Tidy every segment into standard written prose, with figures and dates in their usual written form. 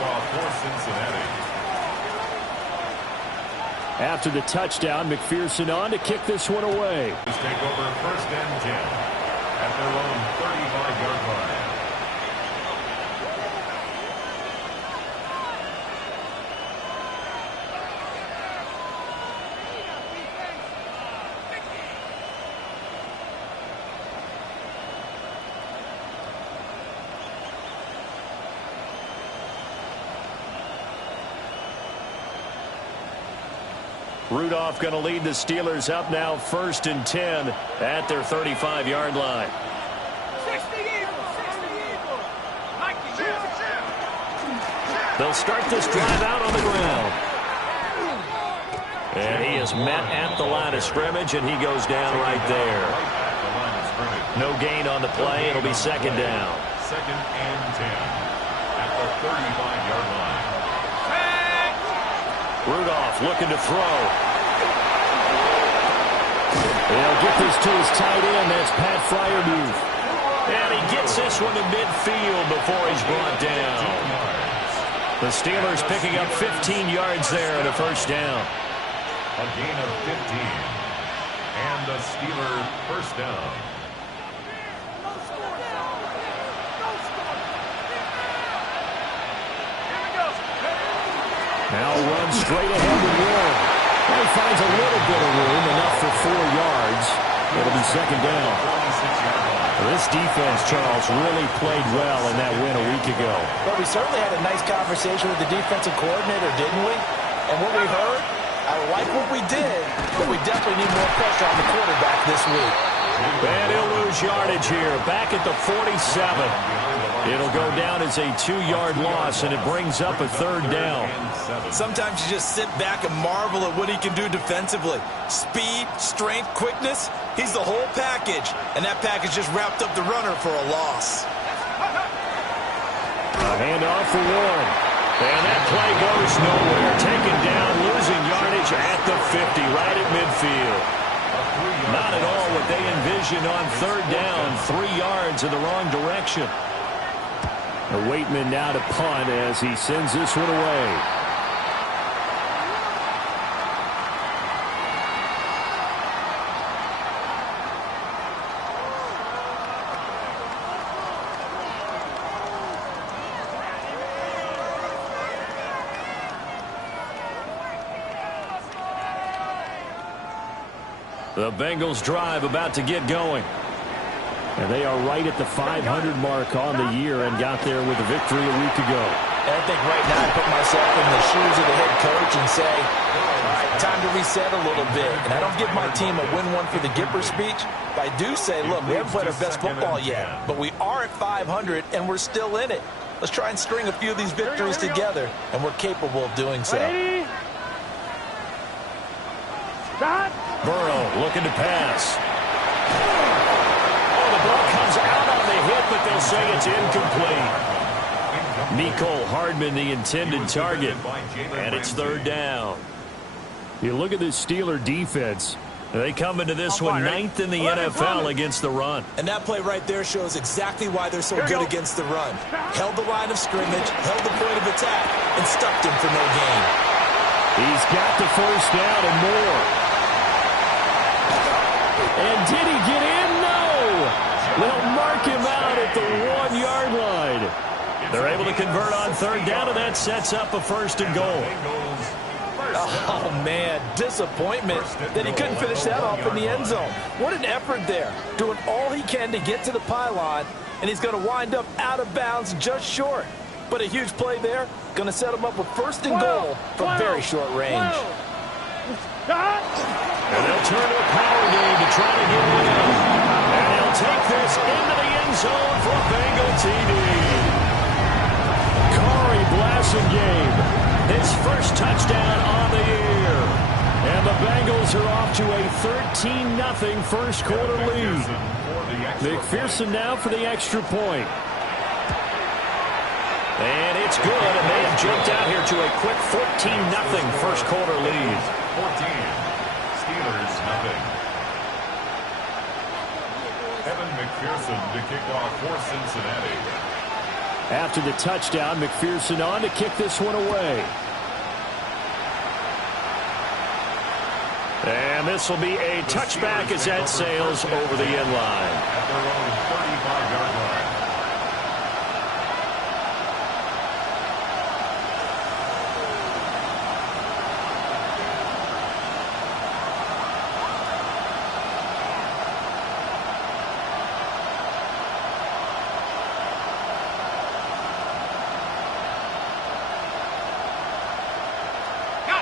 kickoff for Cincinnati. After the touchdown, McPherson on to kick this one away. Let's take over 1st and 10 at their own 35-yard line. Rudolph going to lead the Steelers up now 1st and 10 at their 35-yard line. They'll start this drive out on the ground. And he is met at the line of scrimmage, and he goes down right there. No gain on the play. It'll be 2nd down. 2nd and 10 at the 35-yard line. Rudolph looking to throw. He'll get this to his tight end. That's Pat Freiermuth. And he gets this one to midfield before he's brought down. The Steelers picking up 15 yards there and a 1st down. A gain of 15. And the Steelers 1st down. Now runs straight ahead with Warren. He finds a little bit of room, enough for 4 yards. It'll be 2nd down. This defense, Charles, really played well in that win a week ago. Well, we certainly had a nice conversation with the defensive coordinator, didn't we? And what we heard, I like what we did, but we definitely need more pressure on the quarterback this week. And he'll lose yardage here, back at the 47. It'll go down as a 2-yard loss, and it brings up a 3rd down. Sometimes you just sit back and marvel at what he can do defensively. Speed, strength, quickness, he's the whole package. And that package just wrapped up the runner for a loss. A handoff for Warren. And that play goes nowhere. Taken down, losing yardage at the 50, right at midfield. Not at all what they envisioned on 3rd down. 3 yards in the wrong direction. Waitman now to punt as he sends this one away. The Bengals drive about to get going. And they are right at the 500 mark on the year and got there with a victory a week ago. And I think right now I put myself in the shoes of the head coach and say, all right, time to reset a little bit. And I don't give my team a win one for the Gipper speech, but I do say, look, we haven't played our best football yet, but we are at 500 and we're still in it. Let's try and string a few of these victories together, and we're capable of doing so. Burrow looking to pass. Oh, the ball comes out on the hit, but they'll say it's incomplete. Mecole Hardman, the intended target, and it's 3rd down. You look at this Steeler defense. They come into this one 9th in the NFL against the run. And that play right there shows exactly why they're so good against the run. Held the line of scrimmage, held the point of attack, and stuffed him for no gain. He's got the 1st down and more. And did he get in? No! They'll mark him out at the 1-yard line. They're able to convert on 3rd down, and that sets up a 1st and goal. Oh, man, disappointment that he couldn't finish that off in the end zone. What an effort there, doing all he can to get to the pylon, and he's going to wind up out of bounds just short. But a huge play there, going to set him up with 1st and goal from very short range. And they'll turn to a power game to try to get one out. And he'll take this into the end zone for a Bengal TD. Corey Blasingame, his 1st touchdown on the year. And the Bengals are off to a 13-0 1st quarter lead. McPherson now for the extra point. And it's good, and they have jumped out here to a quick 14-0 1st quarter lead. 14. Steelers, nothing. Evan McPherson to kick off for Cincinnati. After the touchdown, McPherson on to kick this one away. And this will be a touchback as that sails over the end line. At their own 35-yard line.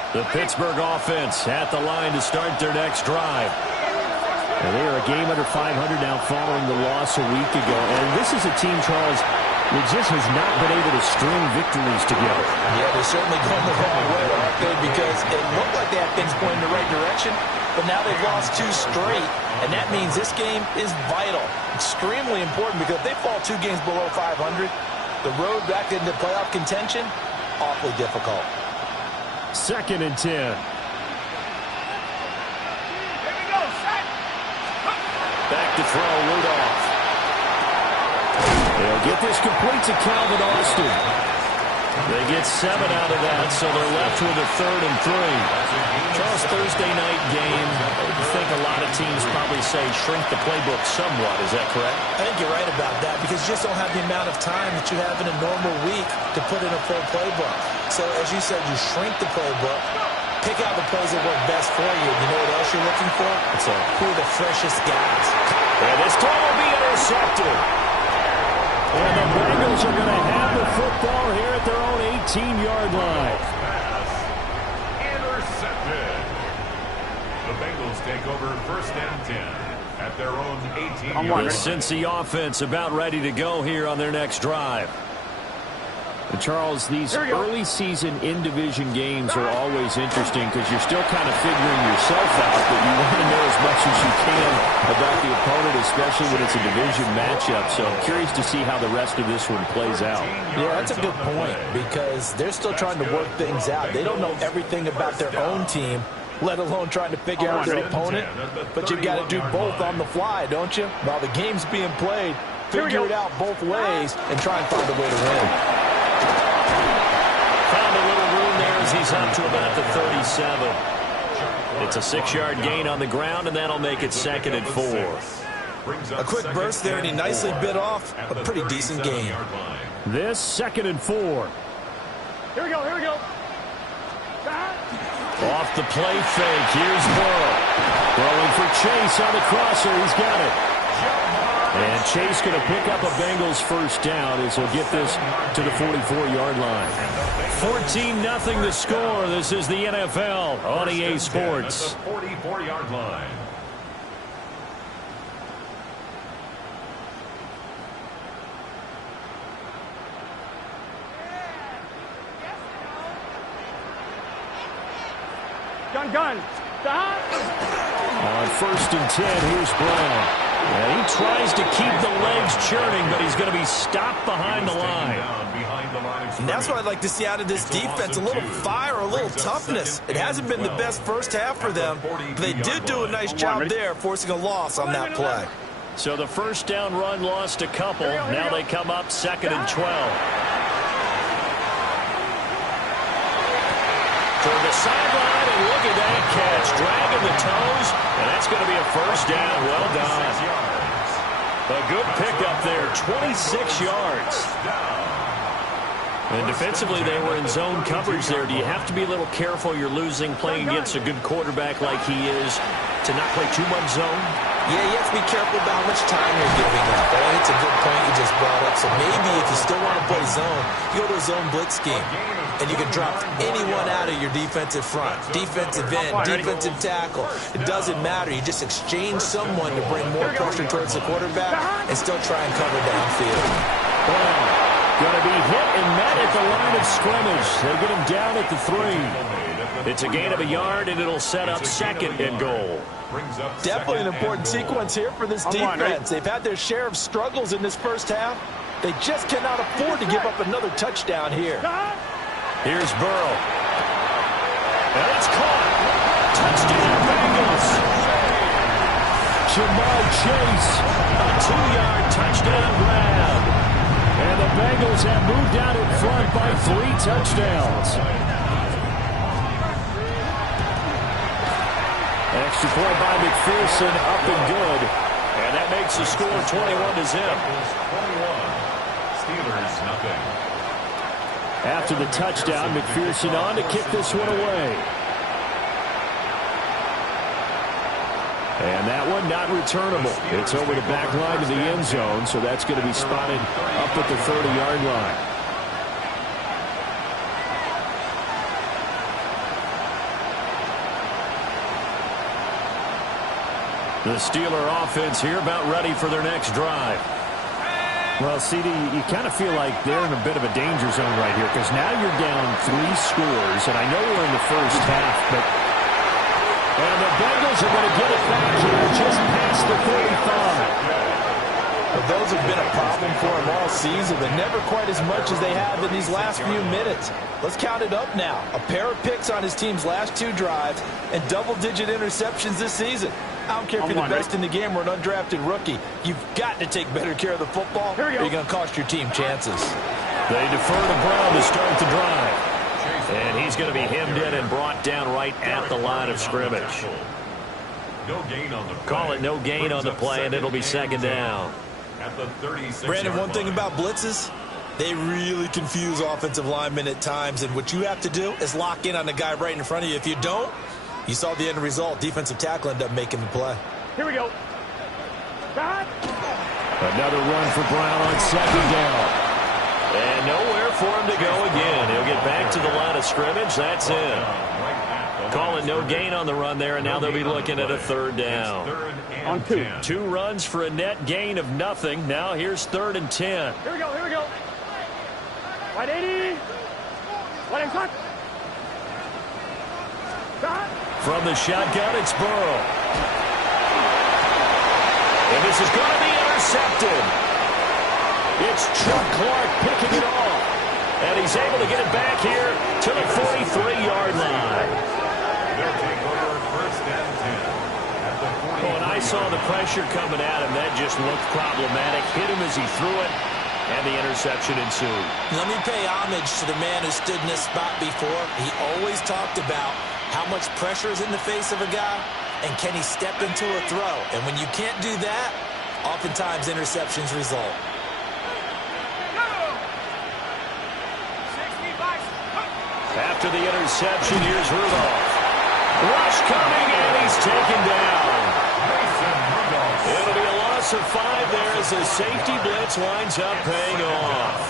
The Pittsburgh offense at the line to start their next drive. And they are a game under 500 now following the loss a week ago. And this is a team, Charles, that just has not been able to string victories together. Yeah, they're certainly going the wrong way, aren't they? Because it looked like they had things going in the right direction, but now they've lost 2 straight. And that means this game is vital, extremely important, because if they fall 2 games below 500, the road back into playoff contention, awfully difficult. 2nd and 10. Back to throw, Rudolph. They'll get this complete to Calvin Austin. They get 7 out of that, so they're left with a 3rd and 3. Charles, Thursday night game, I think a lot of teams probably say shrink the playbook somewhat. Is that correct? I think you're right about that, because you just don't have the amount of time that you have in a normal week to put in a full playbook. So, as you said, you shrink the playbook, pick out the plays that work best for you. You know what else you're looking for? Who are the freshest guys? And this throw will be intercepted. And the Bengals are going to have the football here at their own 18-yard line. Pass intercepted. The Bengals take over 1st and 10 at their own 18-yard line. The Cincy offense about ready to go here on their next drive. And Charles, these early season in-division games are always interesting because you're still kind of figuring yourself out, but you want to know as much as you can about the opponent, especially when it's a division matchup. So I'm curious to see how the rest of this one plays out. Yeah, that's a good point, because they're still trying to work things out. They don't know everything about their own team, let alone trying to figure out their opponent. But you've got to do both on the fly, don't you? While the game's being played, figure it out both ways and try and find a way to win. Found a little room there as he's up to about the 37. It's a 6-yard gain on the ground, and that'll make it 2nd and 4. A quick burst there, and he nicely bit off a pretty decent gain. This 2nd and 4. Here we go. Off the play fake, here's Burrow. Throwing for Chase on the crosser, he's got it. And Chase going to pick up a Bengals 1st down as he'll get this to the 44-yard line. 14-0 the score. This is the NFL on EA Sports. 44-yard line. Gun. On 1st and 10, here's Brown. And he tries to keep the legs churning, but he's going to be stopped behind the line. And that's what I'd like to see out of this defense, a little fire, a little toughness. It hasn't been the best first half for them, but they did do a nice job there, forcing a loss on that play. So the 1st down run lost a couple. Now they come up 2nd and 12. Toward the sideline, and look at that catch. Dragging the toes, and that's going to be a 1st down. Well done. A good pickup there, 26 yards. And defensively, they were in zone coverage there. Do you have to be a little careful? You're losing, playing against a good quarterback like he is, to not play too much zone? Yeah, you have to be careful about how much time you're giving up. I think it's a good point you just brought up. So maybe if you still want to play zone, you go to a zone blitz scheme. And you can drop anyone out of your defensive front, defensive end, defensive tackle. It doesn't matter. You just exchange someone to bring more pressure towards the quarterback and still try and cover downfield. Brown going to be hit and met at the line of scrimmage. They get him down at the 3. It's a gain of a yard, and it'll set up 2nd and goal. Definitely an important sequence here for this defense. They've had their share of struggles in this first half. They just cannot afford to give up another touchdown here. Here's Burrow. And it's caught. Touchdown, Bengals. Jamar Chase. A 2-yard touchdown grab. And the Bengals have moved out in front by 3 touchdowns. Extra point by McPherson, up and good. And that makes the score 21-0. Steelers nothing. After the touchdown, McPherson on to kick this one away. And that one not returnable. It's over the back line to the end zone, so that's going to be spotted up at the 30-yard line. The Steeler offense here about ready for their next drive. Well, CD, you kind of feel like they're in a bit of a danger zone right here because now you're down 3 scores, and I know we're in the first half, but... And the Bengals are going to get it back here just past the 45. But those have been a problem for them all season, but never quite as much as they have in these last few minutes. Let's count it up now. A pair of picks on his team's last 2 drives and double-digit interceptions this season. I don't care if you're the best in the game or an undrafted rookie. You've got to take better care of the football, or you're going to cost your team chances. They defer to Brown to start the drive. And he's going to be hemmed in and brought down right at the line of scrimmage. No gain on the play. Call it no gain on the play, and it'll be second down. At the 36-yard Brandon, one thing line. about blitzes, they really confuse offensive linemen at times, and what you have to do is lock in on the guy right in front of you. If you don't, you saw the end result. Defensive tackle ended up making the play. Here we go. Another run for Brown on second down. And nowhere for him to go again. He'll get back to the line of scrimmage. That's it. Call it no gain on the run there, and now they'll be looking at a 3rd down. On 2. 2 runs for a net gain of nothing. Now here's 3rd and 10. Here we go, here we go. Right 80. Let him cut. Cut. From the shotgun, it's Burrow. And this is going to be intercepted. It's Chuck Clark picking it off. And he's able to get it back here to the 43-yard line. They'll take over 1st and 10. At the 43. When I saw the pressure coming at him, that just looked problematic. Hit him as he threw it, and the interception ensued. Let me pay homage to the man who stood in this spot before. He always talked about how much pressure is in the face of a guy, and can he step into a throw. And when you can't do that, oftentimes interceptions result. After the interception, here's Rudolph. Rush coming, and he's taken down. It'll be a loss of 5 there as the safety blitz winds up paying off.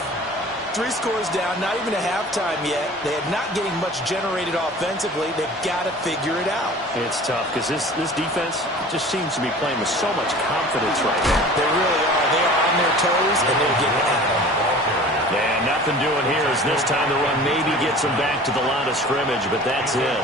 3 scores down, not even a halftime yet. They are not getting much generated offensively. They've got to figure it out. It's tough because this defense just seems to be playing with so much confidence right now. They really are. They are on their toes, and they're getting at them. And nothing doing here as this time the run maybe gets them back to the line of scrimmage, but that's it.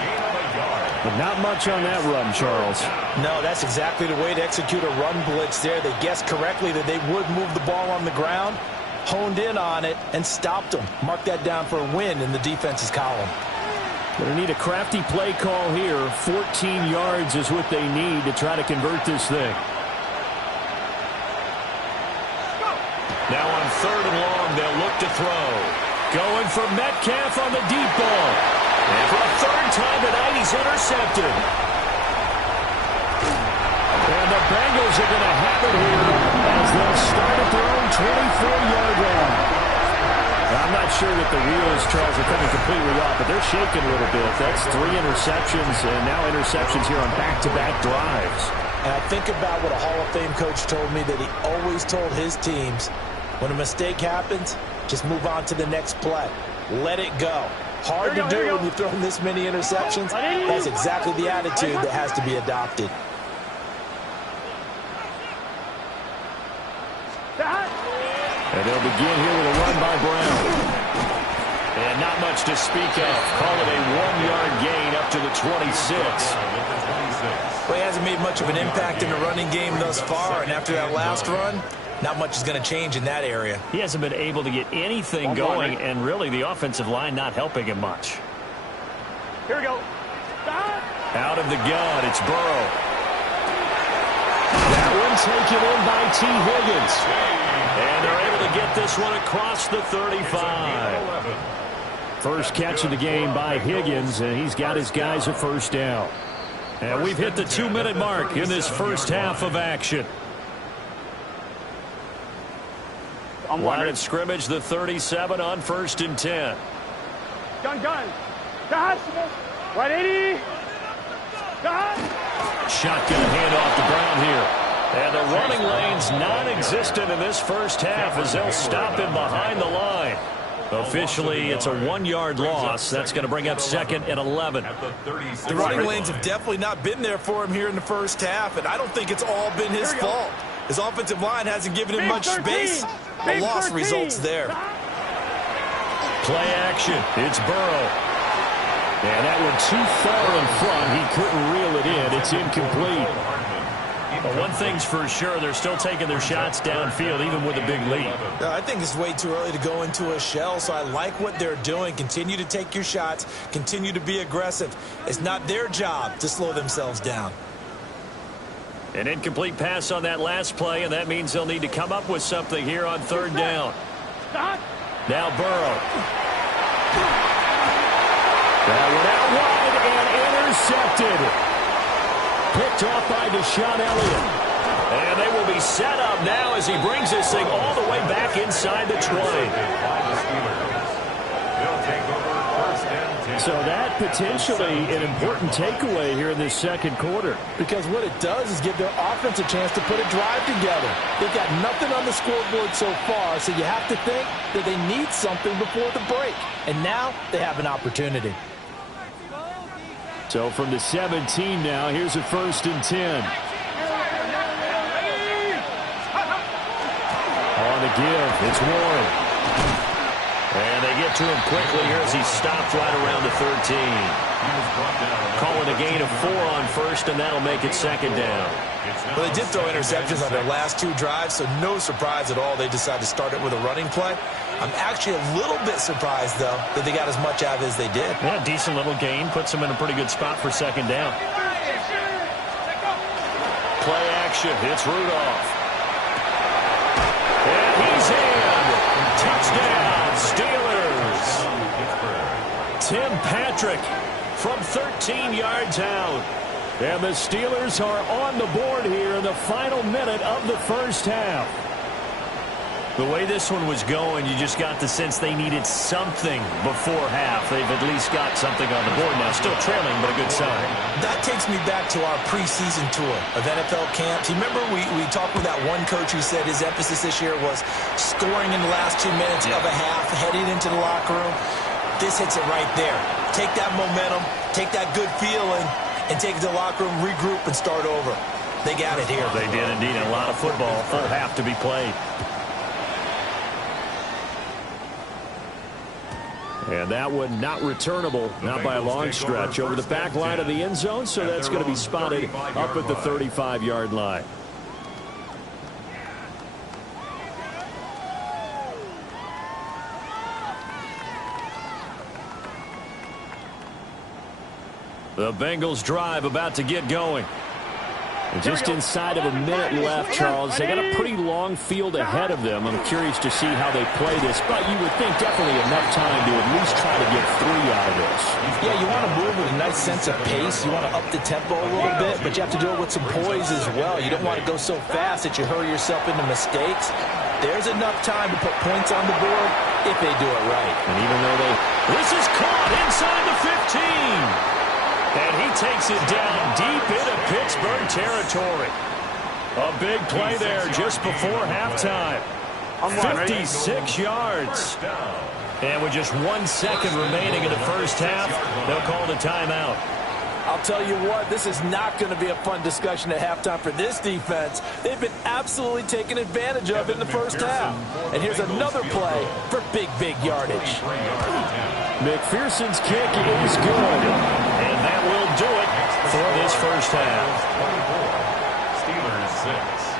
But not much on that run, Charles. No, that's exactly the way to execute a run blitz there. They guessed correctly that they would move the ball on the ground, honed in on it, and stopped them. Mark that down for a win in the defense's column. Going to need a crafty play call here. 14 yards is what they need to try to convert this thing. Now on 3rd and long, they'll look to throw. Going for Metcalf on the deep ball. And for a 3rd time tonight, he's intercepted. And the Bengals are going to have it here as they'll start at their own 24-yard line. I'm not sure that the wheels, Charles, are coming completely off, but they're shaking a little bit. That's 3 interceptions, and now interceptions here on back-to-back drives. And I think about what a Hall of Fame coach told me that he always told his teams, when a mistake happens, just move on to the next play. Let it go. Hard to do when you're throwing this many interceptions. That's exactly the attitude that has to be adopted. And they'll begin here with a run by Brown. And not much to speak of. Call it a 1-yard gain up to the 26. Well, he hasn't made much of an impact in the running game thus far, and after that last run, not much is going to change in that area. He hasn't been able to get anything going, and really the offensive line not helping him much. Here we go. Out of the gun, it's Burrow. That one taken in by T. Higgins. And they're able to get this one across the 35. First catch of the game by Higgins, and he's got his guys a first down. And we've hit the 2-minute mark in this first half of action. Line of scrimmage, the 37 on 1st and 10. Gun. Gun. 180. Gun. Shotgun handoff to Brown here. And the running lane's non-existent in this first half as they'll stop him behind the line. Officially, it's a 1-yard loss. That's going to bring up 2nd and 11. The running lanes have definitely not been there for him here in the first half, and I don't think it's all been his fault. His offensive line hasn't given him much space. A loss results there. Play action. It's Burrow. And that one too far in front. He couldn't reel it in. It's incomplete. Well, one thing's for sure, they're still taking their shots downfield, even with a big lead. I think it's way too early to go into a shell, so I like what they're doing. Continue to take your shots. Continue to be aggressive. It's not their job to slow themselves down. An incomplete pass on that last play, and that means they'll need to come up with something here on 3rd down. Now Burrow. That went out wide and intercepted. Picked off by Deshaun Elliott. And they will be set up now as he brings this thing all the way back inside the 20. So that potentially an important takeaway here in this second quarter. Because what it does is give their offense a chance to put a drive together. They've got nothing on the scoreboard so far, so you have to think that they need something before the break. And now they have an opportunity. So from the 17 now, here's a 1st and 10. On the give, it's Warren. And they get to him quickly here as he stops right around the 13. Calling a gain of 4 on 1st, and that'll make it 2nd down. Well, they did throw interceptions on their last 2 drives, so no surprise at all they decided to start it with a running play. I'm actually a little bit surprised, though, that they got as much out of it as they did. Yeah, decent little gain. Puts them in a pretty good spot for 2nd down. Play action. It's Rudolph. And he's in. Touchdown, Steelers. Tim Patrick from 13 yards out. And the Steelers are on the board here in the final minute of the first half. The way this one was going, you just got the sense they needed something before half. They've at least got something on the board now. Still trailing, but a good sign. That takes me back to our preseason tour of NFL camps. You remember we talked with that one coach who said his emphasis this year was scoring in the last 2 minutes of a half, heading into the locker room. This hits it right there. Take that momentum, take that good feeling, and take it to the locker room, regroup, and start over. They got it here. They did indeed. A lot of football, full half to be played. And that one not returnable, not by a long stretch, over the back line of the end zone, so that's going to be spotted up at the 35-yard line. The Bengals drive about to get going. And just inside of a minute left, Charles. They got a pretty long field ahead of them. I'm curious to see how they play this, but you would think definitely enough time to at least try to get 3 out of this. Yeah, you want to move with a nice sense of pace. You want to up the tempo a little bit, but you have to do it with some poise as well. You don't want to go so fast that you hurry yourself into mistakes. There's enough time to put points on the board if they do it right. And even though this is caught inside the 15. And he takes it down deep into Pittsburgh territory. A big play there just before halftime. 56 yards. And with just 1 second remaining in the first half, they'll call the timeout. I'll tell you what, this is not going to be a fun discussion at halftime for this defense. They've been absolutely taken advantage of in the first half. And here's another play for big yardage. McPherson's kick is good. And that will do it for this first half. Steelers 6.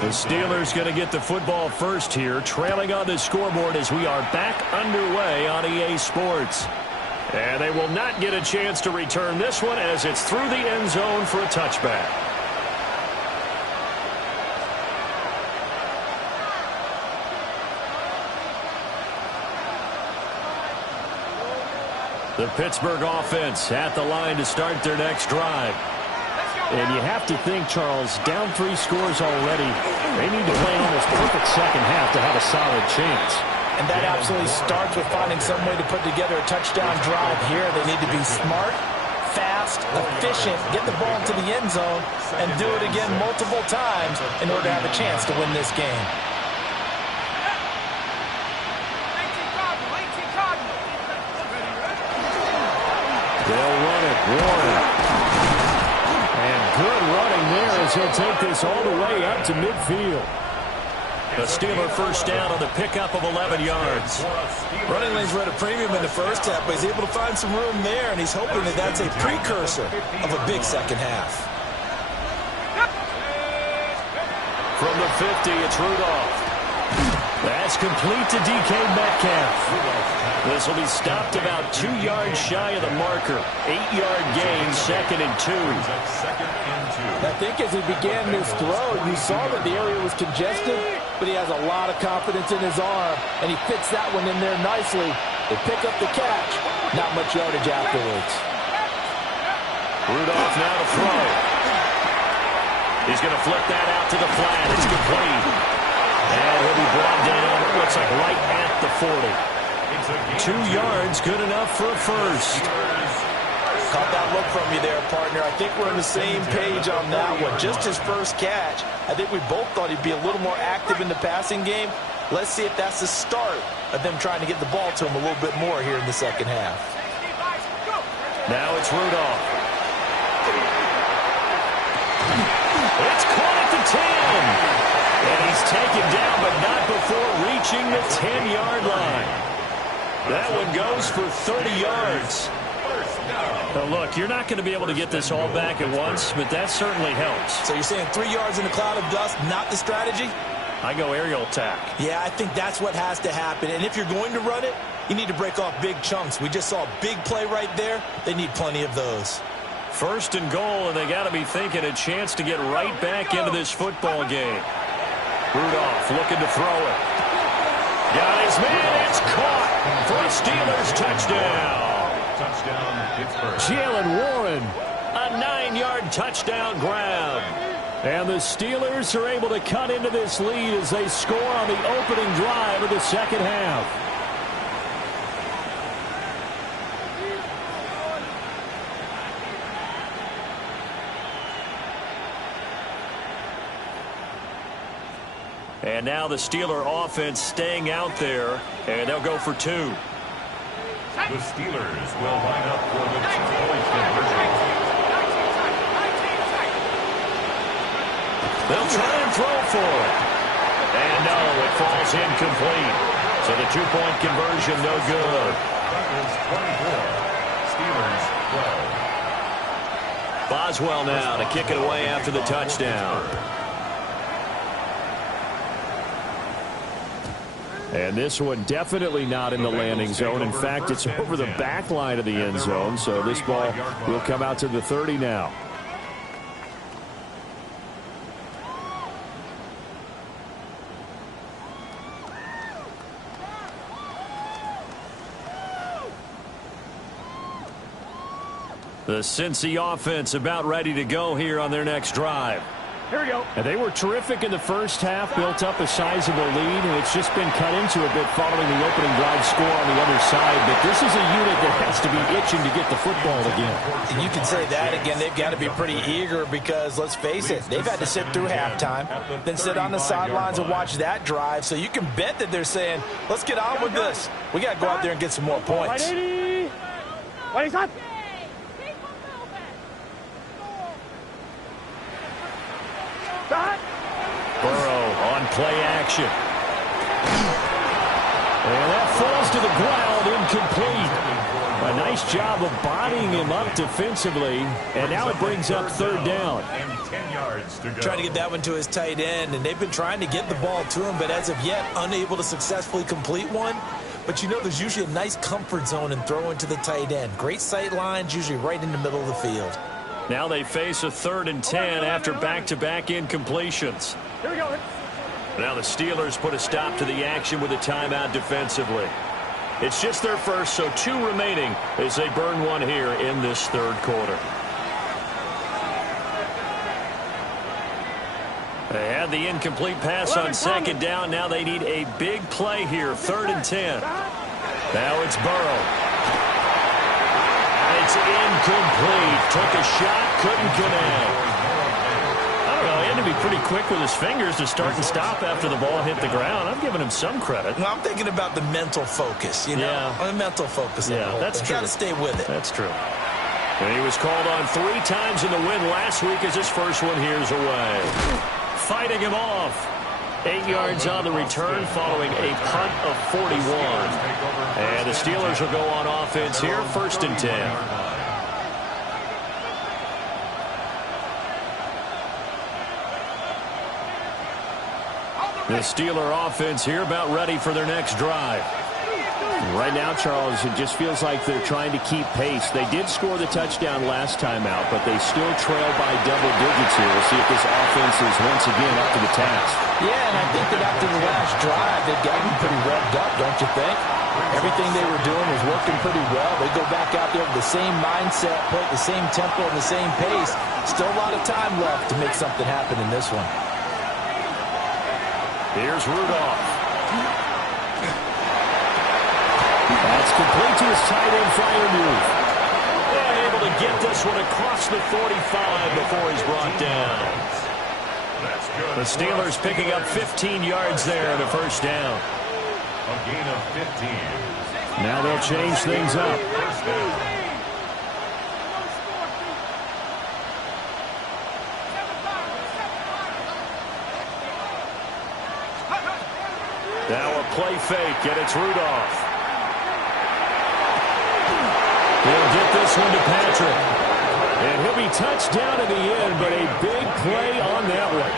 The Steelers going to get the football first here, trailing on the scoreboard as we are back underway on EA Sports. And they will not get a chance to return this one as it's through the end zone for a touchback. The Pittsburgh offense at the line to start their next drive. And you have to think, Charles, down 3 scores already. They need to play an almost perfect second half to have a solid chance. And that absolutely starts with finding some way to put together a touchdown drive here. They need to be smart, fast, efficient, get the ball into the end zone, and do it again multiple times in order to have a chance to win this game. They'll run it. Warren. And good running there as he'll take this all the way up to midfield. A Steeler first down on the pickup of 11 yards. Running lanes were at a premium in the first half, but he's able to find some room there, and he's hoping that that's a precursor of a big second half. From the 50, it's Rudolph. That's complete to DK Metcalf. This will be stopped about 2 yards shy of the marker. 8-yard gain, 2nd and 2. I think as he began this throw, you saw that the area was congested, but he has a lot of confidence in his arm, and he fits that one in there nicely. They pick up the catch. Not much yardage afterwards. Rudolph now to throw. He's going to flip that out to the flat. It's complete. And he'll be brought down, it looks like right at the 40. 2 yards, good enough for a first. Caught that look from you there, partner. I think we're on the same page on that one. Just his first catch. I think we both thought he'd be a little more active in the passing game. Let's see if that's the start of them trying to get the ball to him a little bit more here in the second half. Now it's Rudolph. It's caught at the 10. And he's taken down, but not before reaching the 10-yard line. That one goes for 30 yards. Now look, you're not going to be able to get this all back at once, but that certainly helps. So you're saying 3 yards in a cloud of dust, not the strategy? I go aerial attack. Yeah, I think that's what has to happen. And if you're going to run it, you need to break off big chunks. We just saw a big play right there. They need plenty of those. First and goal, and they got to be thinking a chance to get right back into this football game. Rudolph looking to throw it. Got his man. It's caught for a Steelers touchdown. Touchdown, Pittsburgh. Jalen Warren. A 9-yard touchdown grab. And the Steelers are able to cut into this lead as they score on the opening drive of the second half. And now the Steeler offense staying out there, and they'll go for 2. The Steelers will line up for the 2-point conversion. They'll try and throw for it. And no, it falls incomplete. So the 2-point conversion no good. Bengals 24, Steelers 12. Boswell now to kick it away after the touchdown. And this one definitely not in the landing zone. In fact, it's over the back line of the end zone. So this ball will come out to the 30 now. The Cincy offense about ready to go here on their next drive. Here we go. And they were terrific in the first half, built up a sizable lead, and it's just been cut into a bit following the opening drive score on the other side. But this is a unit that has to be itching to get the football again. And you can say that again. They've got to be pretty eager because, let's face it, they've had to sit through halftime, then sit on the sidelines and watch that drive. So you can bet that they're saying, let's get on with this. We got to go out there and get some more points. 180. 180. Burrow on play action. And that falls to the ground, incomplete. A nice job of bodying him up defensively, and now it brings up third down. And 10 yards to go. Trying to get that one to his tight end, and they've been trying to get the ball to him, but as of yet, unable to successfully complete one. but you know there's usually a nice comfort zone in throwing to the tight end. Great sight lines, usually right in the middle of the field. Now they face a 3rd and 10 after back-to-back incompletions. Here we go. Now the Steelers put a stop to the action with a timeout defensively. It's just their first, so 2 remaining as they burn one here in this 3rd quarter. They had the incomplete pass on 2nd down. Now they need a big play here, 3rd and 10. Now it's Burrow. It's incomplete. Took a shot, couldn't connect. I don't know, he had to be pretty quick with his fingers to start and stop after the ball hit the ground. I'm giving him some credit. Well, I'm thinking about the mental focus, you know? Yeah. The mental focus. Yeah, that's true. You got to stay with it. That's true. And he was called on 3 times in the win last week as his first one here's away. Fighting him off. 8 yards on the return following a punt of 41. And the Steelers will go on offense here, 1st and 10. The Steeler offense here about ready for their next drive. Right now, Charles, it just feels like they're trying to keep pace. They did score the touchdown last time out, but they still trail by double digits here. We'll see if this offense is once again up to the task. Yeah, and I think that after the last drive, they've gotten pretty revved up, don't you think? Everything they were doing was working pretty well. They go back out there with the same mindset, play at the same tempo and the same pace. Still a lot of time left to make something happen in this one. Here's Rudolph. That's complete to his tight end Freiermuth. And able to get this one across the 45 before he's brought down. The Steelers picking up 15 yards there and a 1st down. A gain of 15. Now they'll change things up. 1st down. Now a play fake, and it's Rudolph. He'll get this one to Patrick. And he'll be touched down in the end, but a big play on that one.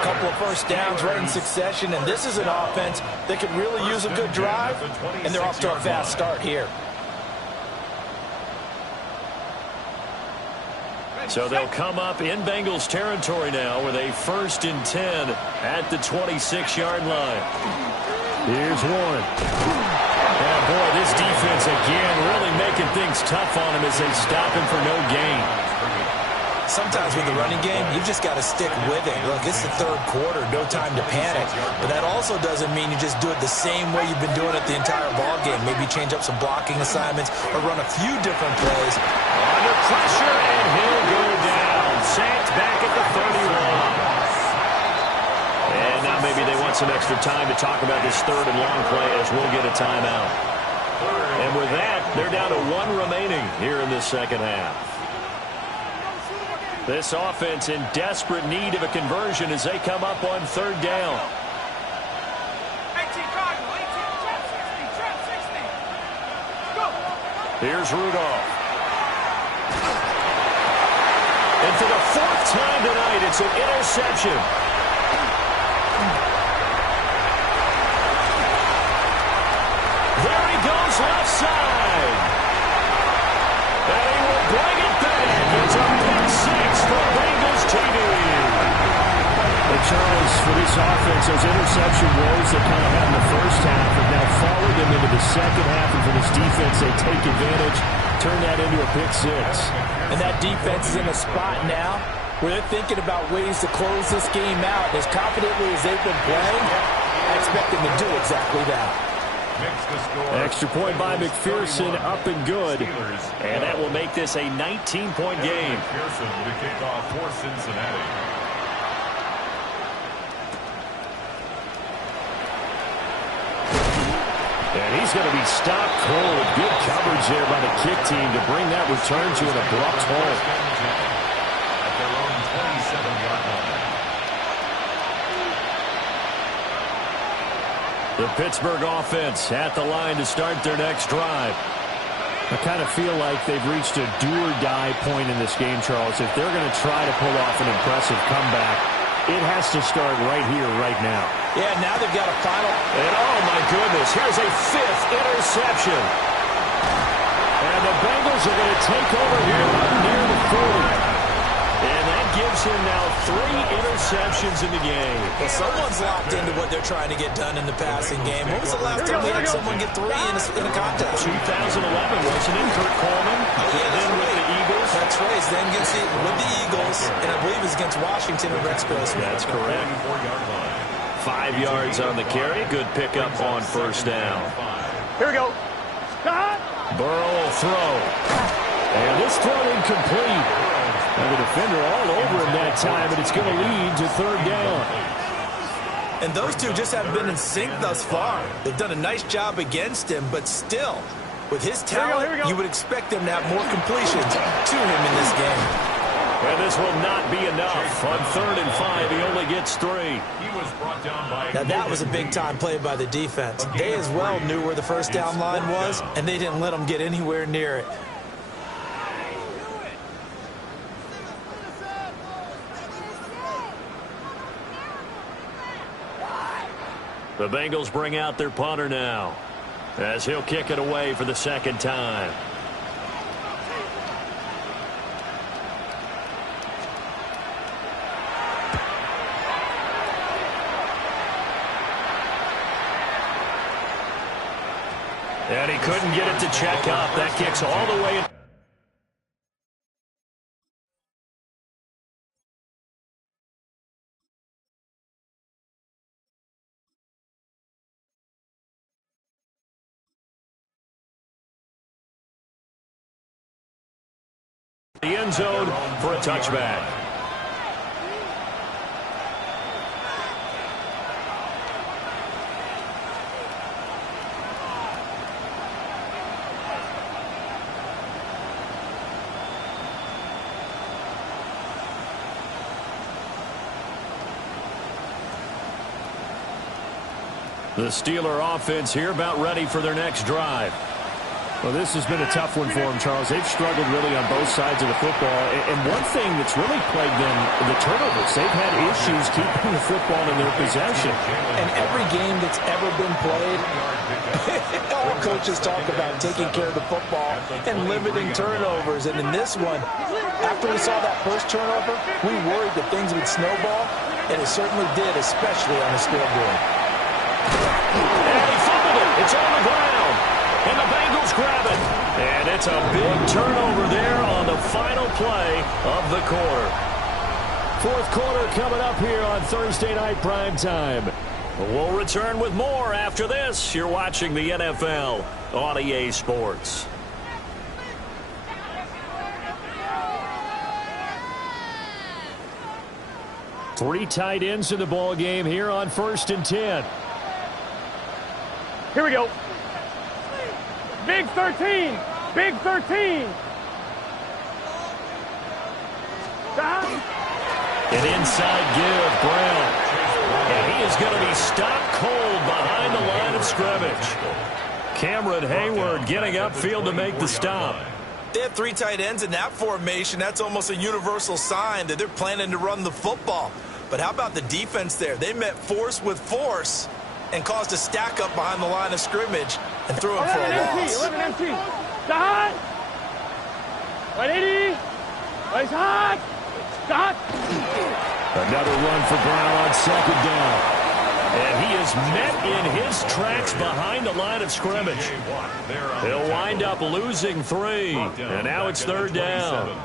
A couple of 1st downs right in succession, and this is an offense that could really use a good drive, and they're off to a fast start here. So they'll come up in Bengals territory now with a 1st and 10 at the 26-yard line. Here's one. Yeah, boy, this defense again really making things tough on him as they stop him for no gain. Sometimes with the running game, you just got to stick with it. Look, it's the 3rd quarter, no time to panic. But that also doesn't mean you just do it the same way you've been doing it the entire ball game. Maybe change up some blocking assignments or run a few different plays. Under pressure, and he'll go down. Sacked back at the 31. And now maybe they want some extra time to talk about this 3rd and long play as we'll get a timeout. And with that, they're down to 1 remaining here in this 2nd half. This offense in desperate need of a conversion as they come up on 3rd down. Here's Rudolph. And for the 4th time tonight, it's an interception. There he goes left side. And he will bring it back. It's a pick 6 for Bengals TV. But Charles, for this offense, those interception woes that kind of had in the 1st half have now followed them into the 2nd half. And for this defense, they take advantage, turn that into a pick 6. And that defense is in a spot now where they're thinking about ways to close this game out. As confidently as they've been playing, I expect them to do exactly that. Extra point by McPherson, up and good. And that will make this a 19-point game. McPherson to kick off for Cincinnati. And he's going to be stopped cold. Good coverage there by the kick team to bring that return to an abrupt halt. At their own 27-yard line. The Pittsburgh offense at the line to start their next drive. I kind of feel like they've reached a do-or-die point in this game, Charles. If they're going to try to pull off an impressive comeback, It has to start right here, right now. Yeah, now they've got a final. And oh, my goodness, here's a 5th interception. And the Bengals are going to take over here near the 40. And that gives him now 3 interceptions in the game. Well, someone's locked into what they're trying to get done in the passing game. When was the last time we had someone get 3 in a contest? 2011, wasn't it? Kurt Coleman. Oh, yeah, that's then right. with the Eagles. That's right. Then gets it with the Eagles, and I believe it's against Washington and Rex Grossman. That's correct. 5 yards on the carry. Good pickup on first down. Here we go. Stop. Burrow will throw. And this throw incomplete. And the defender all over him that time, but it's going to lead to 3rd down. And those two just haven't been in sync thus far. They've done a nice job against him, but still, with his talent, you would expect them to have more completions to him in this game. And this will not be enough. On 3rd and 5, he only gets 3. Now, that was a big-time play by the defense. They as well knew where the first down line was, and they didn't let them get anywhere near it. The Bengals bring out their punter now, as he'll kick it away for the 2nd time. And he couldn't get it to check up. That kicks all the way in. The end zone for a touchback. The Steeler offense here about ready for their next drive. Well, this has been a tough one for them, Charles. They've struggled really on both sides of the football. And one thing that's really plagued them, the turnovers. They've had issues keeping the football in their possession. And every game that's ever been played, all coaches talk about taking care of the football and limiting turnovers. And in this one, after we saw that first turnover, we worried that things would snowball, and it certainly did, especially on the scoreboard. And he fumbled it. It's on the ground. And the Bengals grab it. And it's a big turnover there on the final play of the quarter. 4th quarter coming up here on Thursday Night Primetime. We'll return with more after this. You're watching the NFL on EA Sports. Three tight ends in the ball game here on 1st and 10. Here we go. Big 13. Big 13. Stop. An inside give, Brown. And he is going to be stopped cold behind the line of scrimmage. Cameron Hayward getting upfield to make the stop. They have 3 tight ends in that formation. That's almost a universal sign that they're planning to run the football. But how about the defense there? They met force with force and caused a stack up behind the line of scrimmage and threw him for a loss. 11 empty. Stop. 180. Nice hot. Stop. Another run for Brown on 2nd down. And he is met in his tracks behind the line of scrimmage. He'll wind up losing 3. And now it's 3rd down.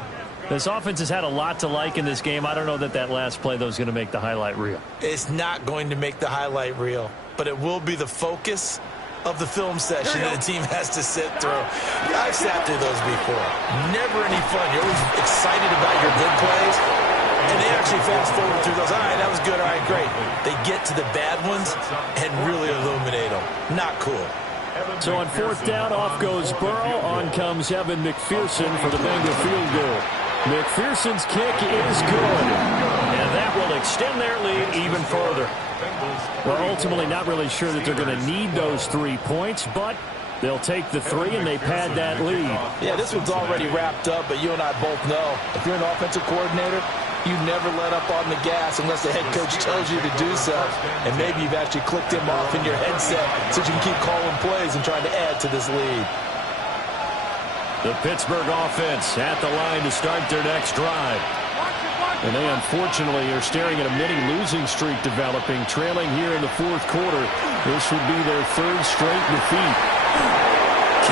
This offense has had a lot to like in this game. I don't know that that last play, though, is going to make the highlight reel. It's not going to make the highlight reel, but it will be the focus of the film session that the team has to sit through. I've sat through those before. Never any fun. You're always excited about your good plays, and they actually fast forward through those. All right, that was good. All right, great. They get to the bad ones and really illuminate them. Not cool. So on 4th down, off goes Burrow. On comes Evan McPherson for the Bengal field goal. McPherson's kick is good. And that will extend their lead even further. Well, ultimately not really sure that they're going to need those 3 points, but they'll take the 3 and they pad that lead. Yeah, this one's already wrapped up, but you and I both know if you're an offensive coordinator, You never let up on the gas unless the head coach tells you to do so. And maybe you've actually clicked him off in your headset so you can keep calling plays and trying to add to this lead. The Pittsburgh offense at the line to start their next drive. And they unfortunately are staring at a mini losing streak developing, trailing here in the fourth quarter. This would be their third straight defeat.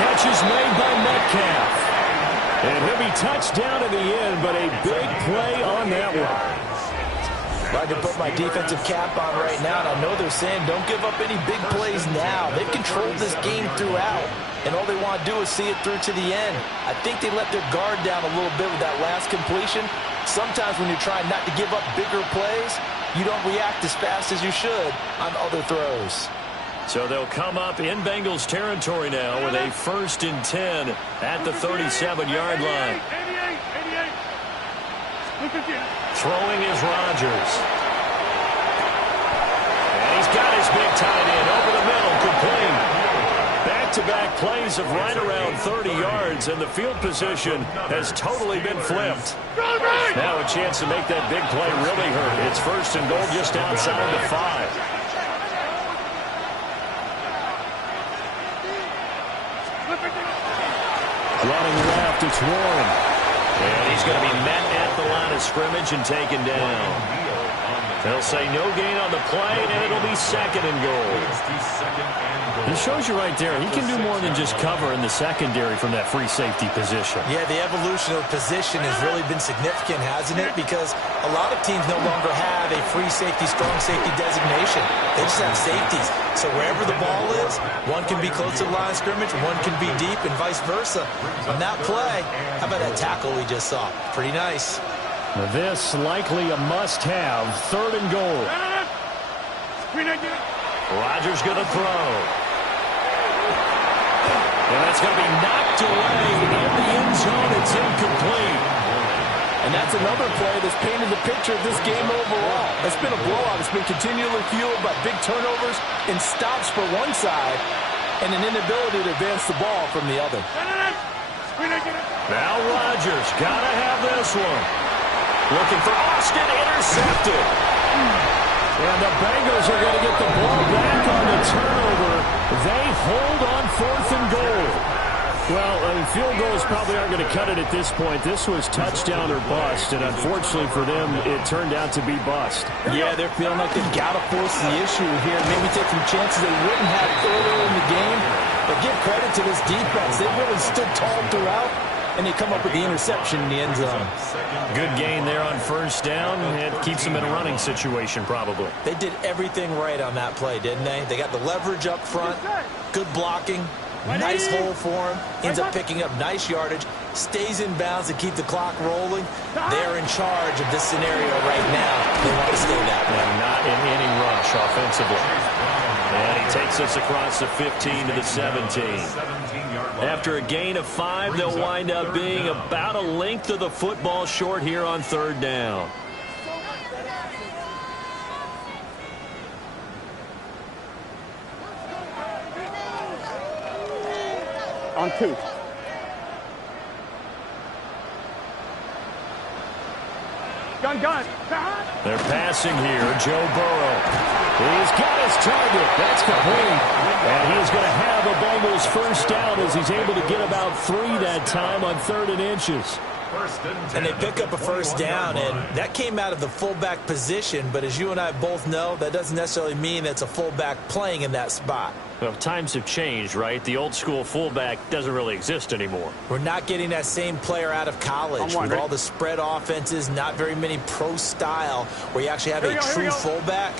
Catch is made by Metcalf. And he'll be touched down in the end, but a big play on that one. I can put my defensive cap on right now, and I know they're saying don't give up any big plays now. They've controlled this game throughout, and all they want to do is see it through to the end. I think they let their guard down a little bit with that last completion. Sometimes when you're trying not to give up bigger plays, you don't react as fast as you should on other throws. So they'll come up in Bengals territory now with a 1st and 10 at the 37-yard line. 88. Throwing is Rodgers. And he's got his big tight end over the middle, complete. Back-to-back plays of right around 30 yards, and the field position has totally been flipped. Now a chance to make that big play really hurt. It's 1st and goal just outside the 5. Running left, it's Warren. And he's going to be met at the line of scrimmage and taken down. They'll say no gain on the play, and it'll be 2nd and goal. He shows you right there, he can do more than just cover in the secondary from that free safety position. Yeah, the evolution of position has really been significant, hasn't it? Because a lot of teams no longer have a free safety, strong safety designation. They just have safeties. So wherever the ball is, one can be close to the line of scrimmage, one can be deep, and vice versa. On that play, how about that tackle we just saw? Pretty nice. This likely a must-have, 3rd and goal. Rodgers going to throw. And that's going to be knocked away in the end zone. It's incomplete. And that's another play that's painted the picture of this game overall. It's been a blowout. It's been continually fueled by big turnovers and stops for one side and an inability to advance the ball from the other. Now Rodgers got to have this one. Looking for Austin, intercepted. And the Bengals are going to get the ball back on the turnover. They hold on 4th and goal. Well, I mean, field goals probably aren't going to cut it at this point. This was touchdown or bust, and unfortunately for them, it turned out to be bust. Yeah, they're feeling like they've got to force the issue here. Maybe take some chances they wouldn't have earlier in the game. But give credit to this defense. They really stood tall throughout, and they come up with the interception in the end zone. Good gain there on 1st down. It keeps them in a running situation, probably. They did everything right on that play, didn't they? They got the leverage up front, good blocking, nice hole for him, ends up picking up nice yardage, stays in bounds to keep the clock rolling. They're in charge of this scenario right now. They want to stay that way. And not in any rush offensively. And he takes us across the 15 to the 17. After a gain of 5, they'll wind up being about a length of the football short here on 3rd down. On 2. Gun. They're passing here. Joe Burrow. He's got his target. That's complete. And he's going to have a Bengals 1st down as he's able to get about 3 that time on 3rd and inches. And they pick up a 1st down, and that came out of the fullback position. But as you and I both know, that doesn't necessarily mean it's a fullback playing in that spot. Well, times have changed, right? The old school fullback doesn't really exist anymore. We're not getting that same player out of college. With all the spread offenses, not very many pro style, where you actually have a true fullback.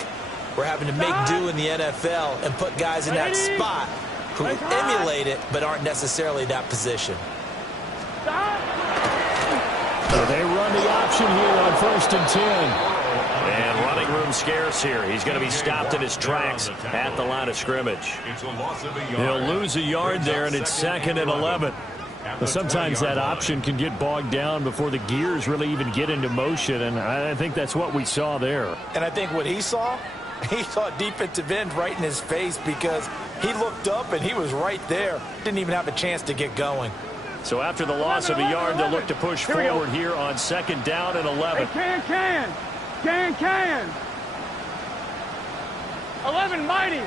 We're having to make do in the NFL and put guys in that spot who emulate it but aren't necessarily that position. So they run the option here on 1st and 10. And running room scarce here. He's going to be stopped in his tracks at the line of scrimmage. He'll lose a yard there, and it's 2nd and 11. But sometimes that option can get bogged down before the gears really even get into motion, and I think that's what we saw there. And I think what he saw defensive end right in his face because he looked up and he was right there. Didn't even have a chance to get going. So after the loss of a yard, they'll look to push forward here on second down and 11. Hey, can. 11 mighty.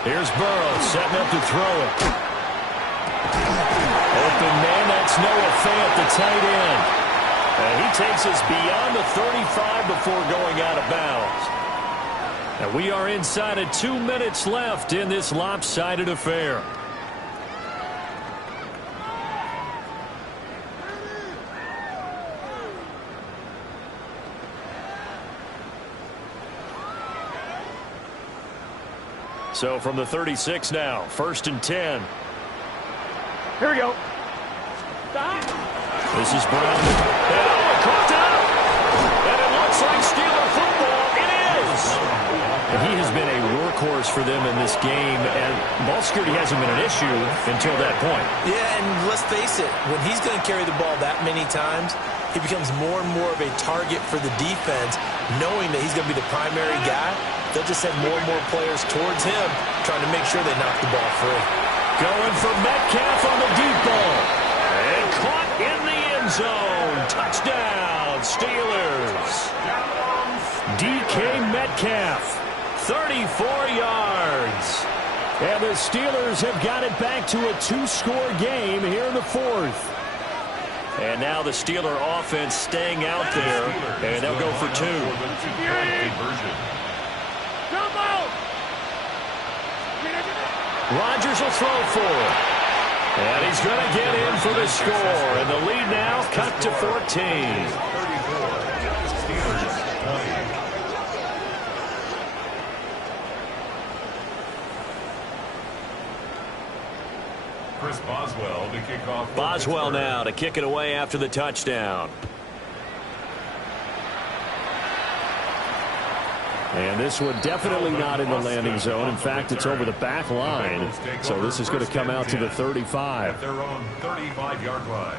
Here's Burrow setting up to throw it. Open man, that's Noah Fant, the tight end. And he takes us beyond the 35 before going out of bounds. And we are inside of 2 minutes left in this lopsided affair. So from the 36 now, 1st and 10. Here we go. This is Brown. And caught up. And it looks like Steeler football. It is. And he has been a workhorse for them in this game, and ball security hasn't been an issue until that point. Yeah, and let's face it, when he's going to carry the ball that many times, he becomes more and more of a target for the defense, knowing that he's going to be the primary guy. They'll just send more and more players towards him, trying to make sure they knock the ball free. Going for Metcalf on the deep ball. And caught in the end zone. Touchdown, Steelers. DK Metcalf, 34 yards. And the Steelers have got it back to a 2-score game here in the 4th. And now the Steeler offense staying out there, and they'll go for 2. Rodgers will throw for it. And he's going to get in for the score. And the lead now cut to 14. Chris Boswell to kick off. Boswell now to kick it away after the touchdown. And this one definitely not in the landing zone. In fact, it's over the back line. So this is going to come out to the 35. At their own 35-yard line.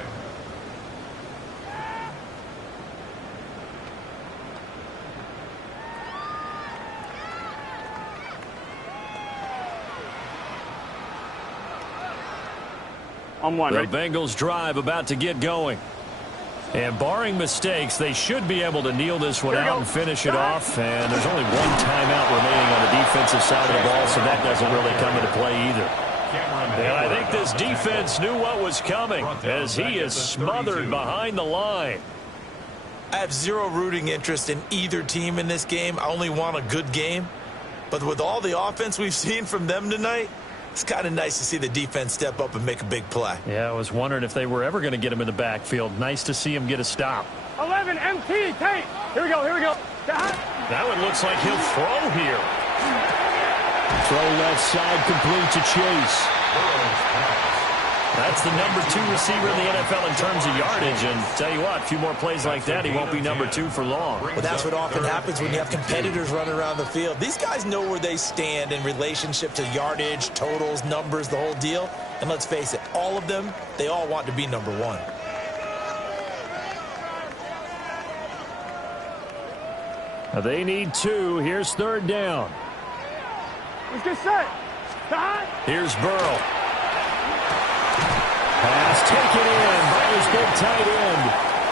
The Bengals drive about to get going. And barring mistakes, they should be able to kneel this one out and finish it off. And there's only one timeout remaining on the defensive side of the ball, so that doesn't really come into play either. And I think this defense knew what was coming as he is smothered behind the line. I have zero rooting interest in either team in this game. I only want a good game. But with all the offense we've seen from them tonight, it's kind of nice to see the defense step up and make a big play. Yeah, I was wondering if they were ever going to get him in the backfield. Nice to see him get a stop. 11 MT, Tate. Here we go. That one looks like he'll throw here. Throw left side complete to Chase. That's the number 2 receiver in the NFL in terms of yardage. And tell you what, a few more plays like that, he won't be number 2 for long. Well, that's what often happens when you have competitors running around the field. These guys know where they stand in relationship to yardage, totals, numbers, the whole deal. And let's face it, all of them, they all want to be number 1. They need 2. Here's 3rd down. Let's get set. Here's Burrow. Pass taken in by his big tight end.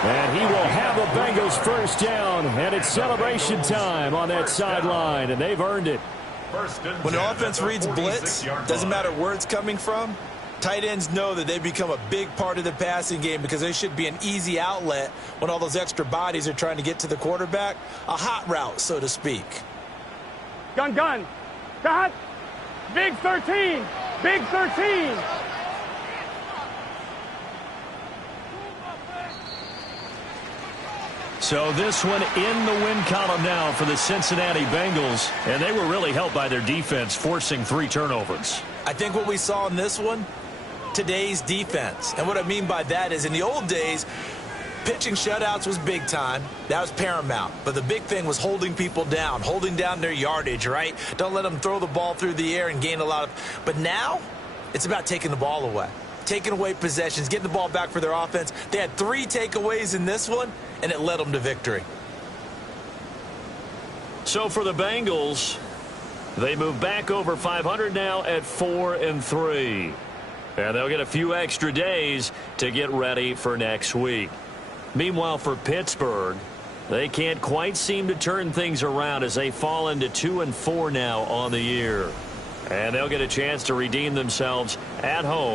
And he will have the Bengals 1st down. And it's celebration time on that sideline. And they've earned it. When the offense reads blitz, doesn't matter where it's coming from, tight ends know that they become a big part of the passing game because they should be an easy outlet when all those extra bodies are trying to get to the quarterback. A hot route, so to speak. Gun. Got. Big 13. Big 13. So this one in the win column now for the Cincinnati Bengals. And they were really helped by their defense, forcing 3 turnovers. I think what we saw in this one, today's defense. And what I mean by that is in the old days, pitching shutouts was big time. That was paramount. But the big thing was holding people down, holding down their yardage, right? Don't let them throw the ball through the air and gain a lot of. But now it's about taking the ball away, taking away possessions, getting the ball back for their offense. They had 3 takeaways in this one, and it led them to victory. So for the Bengals, they move back over 500 now at 4-3. And they'll get a few extra days to get ready for next week. Meanwhile, for Pittsburgh, they can't quite seem to turn things around as they fall into 2-4 now on the year. And they'll get a chance to redeem themselves at home